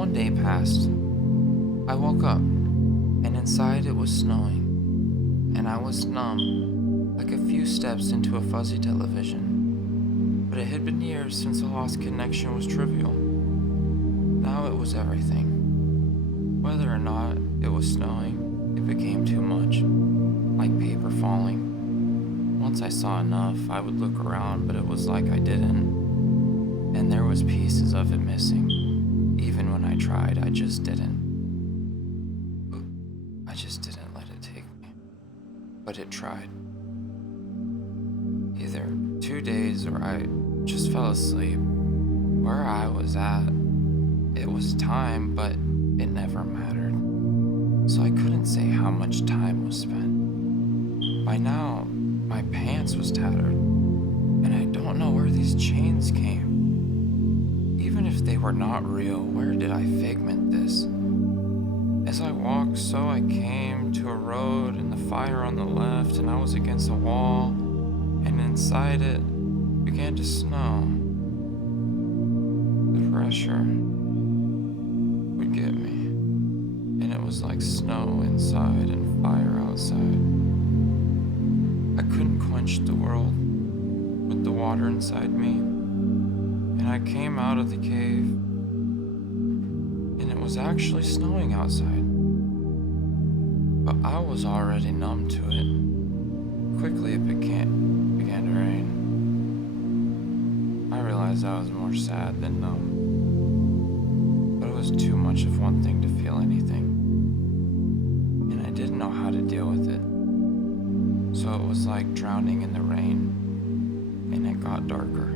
One day passed. I woke up, and inside it was snowing, and I was numb, like a few steps into a fuzzy television. But it had been years since a lost connection was trivial. Now it was everything. Whether or not it was snowing, it became too much, like paper falling. Once I saw enough, I would look around, but it was like I didn't. And there was pieces of it missing. Even when I tried, I just didn't. I just didn't let it take me. But it tried. Either 2 days or I just fell asleep. Where I was at, it was time, but it never mattered. So I couldn't say how much time was spent. By now, my pants was tattered, and I don't know where these chains came. Even if they were not real, where did I figment this? As I walked, so I came to a road and the fire on the left, and I was against a wall, and inside it began to snow. The pressure would get me, and it was like snow inside and fire outside. I couldn't quench the world with the water inside me. And I came out of the cave, and it was actually snowing outside. But I was already numb to it. Quickly it began to rain. I realized I was more sad than numb. But it was too much of one thing to feel anything. And I didn't know how to deal with it. So it was like drowning in the rain, and it got darker.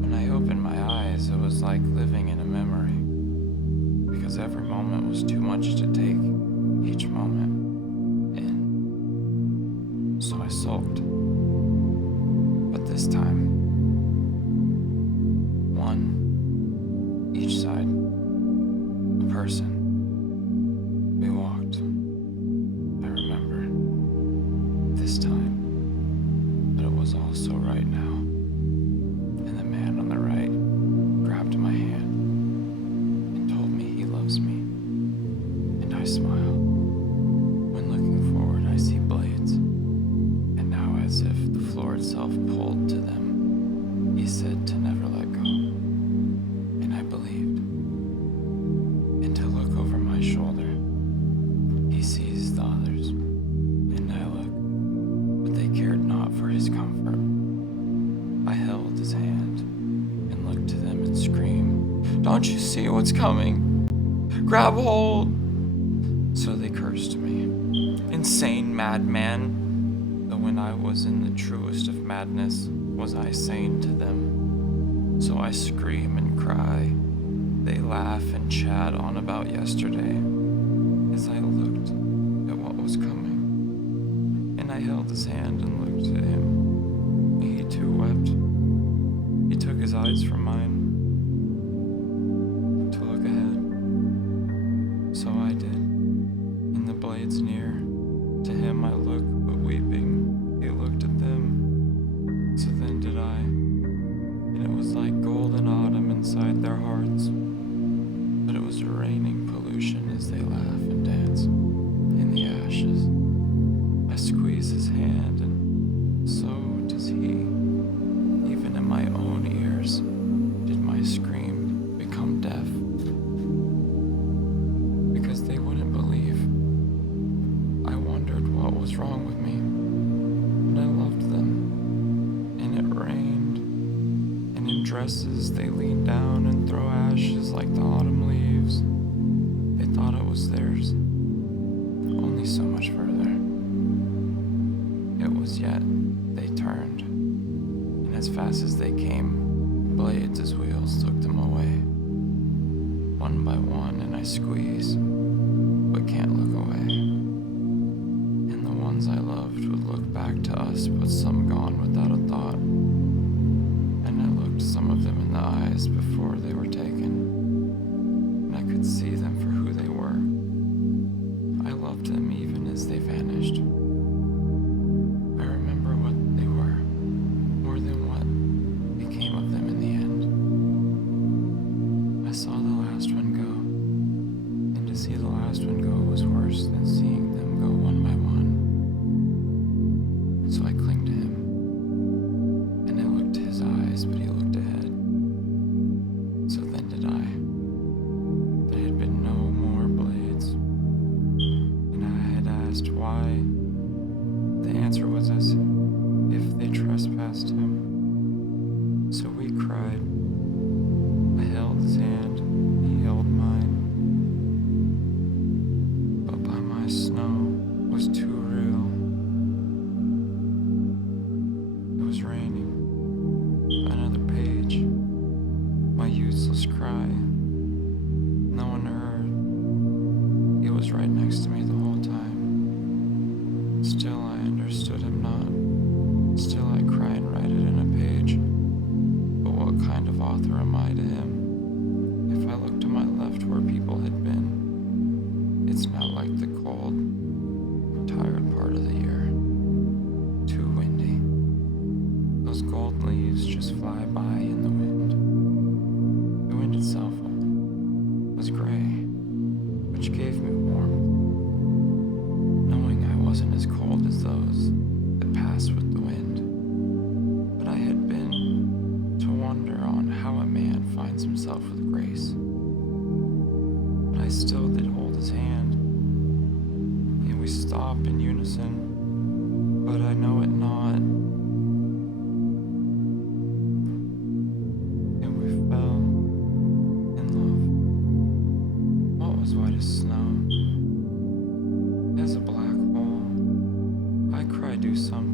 When I opened my eyes, it was like living in a memory, because every moment was too much to take each moment in. So I sulked. But this time, one each side, a person. We walked. I remember this time, but it was also right now. Grabbed my hand and told me he loves me, and I smile. When looking forward, I see blades, and now as if the floor itself pulled to them, he said to never let go, and I believed. And to look over my shoulder, he sees the others, and I look, but they cared not for his comfort. I held his hand and looked to them and screamed, "Don't you see what's coming? Grab hold!" So they cursed me. Insane madman. Though when I was in the truest of madness, was I sane to them? So I scream and cry. They laugh and chat on about yesterday as I looked at what was coming. And I held his hand and looked at him. He too wept. He took his eyes from mine to look ahead. So I did. And the blades near. To him I looked, but weeping, he looked at them. So then did I. And it was like golden autumn inside their hearts. But it was raining pollution as they laugh and dance in the ashes. I squeeze his hand, and so does he. Even in my own ears did my scream become deaf, because they wouldn't believe. I wondered what was wrong with me, and I loved them, and it rained, and in dresses they leaned down and throw ashes like the autumn leaves. They thought it was theirs, only so much further. It was yet they turned, and as fast as they came, blades as wheels took them away. One by one, and I squeeze, but can't look away. And the ones I loved would look back to us, but some gone without a thought. And I looked some of them in the eyes before they were taken, and I could see them for who they were. I loved them even as they vanished. I remember what they were, more than what became of them in the end. I saw the last one. useless cry. No one heard. He was right next to me the whole time. Still, I understood him not. Still, I cry and write it in a page. But what kind of author am I to him? If I look to my left where people had been, it's not like the cold, tired part of the year. Too windy. Those gold leaves just fly by in the wind. The wind itself was gray, which gave me warmth, knowing I wasn't as cold as those that pass with the wind. But I had been to wonder on how a man finds himself with grace. But I still did hold his hand, and we stop in unison, but I know it not. And we fell in love. What was white as snow, as a black hole. I cried, do something.